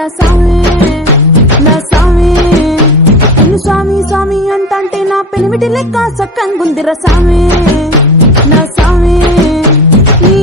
రా సామి నా సామి నిన్ను స్వామి స్వామి అంటంటే నా పెనిమిటి లెక్క సక్కంగుందిరా సామి నా సామి నీ